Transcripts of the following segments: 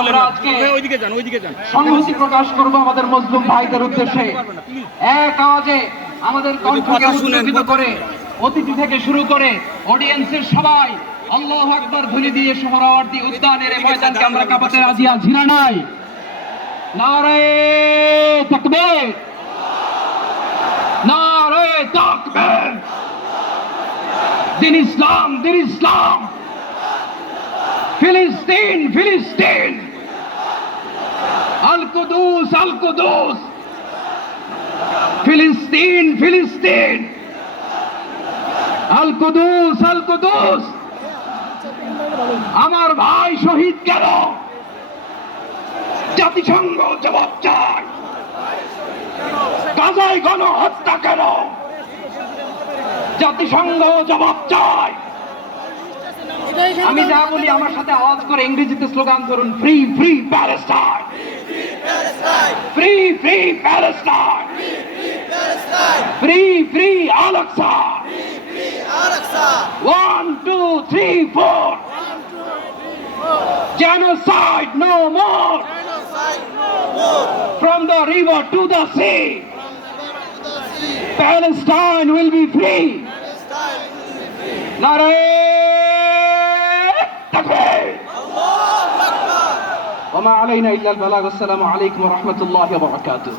আমরা আজকে সংহতি প্রকাশ করব আমাদের মুসলিম ভাইদের উদ্দেশ্যে। এক আওয়াজে আমাদের কণ্ঠকে উজ্জীবিত করে অতিথি থেকে শুরু করে অডিয়েন্সের সবাই আল্লাহু আকবার ধ্বনি দিয়ে সোহরাওয়ার্দী উদ্যানের এই ময়দানকে আমরা কাঁপাতে রাজি আছি না নাই? নারায়ে তাকবীর, নারায়ে তাকবীর। দিন ইসলাম, দিন ইসলাম। ফিলিস্তিন, ফিলিস্তিন। আল কুদুস, আল কুদুস। ফিলিস্তিন, ফিলিস্তিন। আল কুদুস, আল কুদুস। আমার ভাই শহীদ কেন? জাতিসংঘ জবাব চায়। গাজায় গণহত্যা কেন? জাতিসংঘ জবাব চায়। আমি যা বলি আমার সাথে আওয়াজ করে ইংরেজিতে স্লোগান করুন, free free Palestine, free free Palestine, free free Al Aqsa. 1 2 3 4 Genocide no more. From the river to the sea, Palestine will be free. Naraye takbir. Allahu Akbar. Wa ma alayna illa al-balagh. Assalamu alaykum wa rahmatullahi wa barakatuh.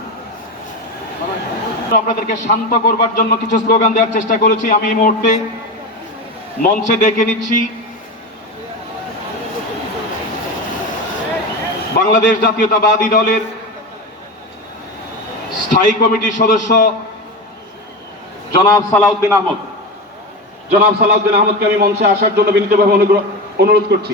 আপনাদেরকে শান্ত করবার জন্য কিছু slogan দেওয়ার চেষ্টা করেছি। আমি এই মুহূর্তে মঞ্চে ডেকে নিচ্ছি বাংলাদেশ জাতীয়তাবাদী দলের স্থায়ী কমিটির সদস্য জনাব সালাউদ্দিন আহমদ। জনাব সালাউদ্দিন আহমদকে আমি মঞ্চে আসার জন্য বিনীতভাবে অনুরোধ করছি।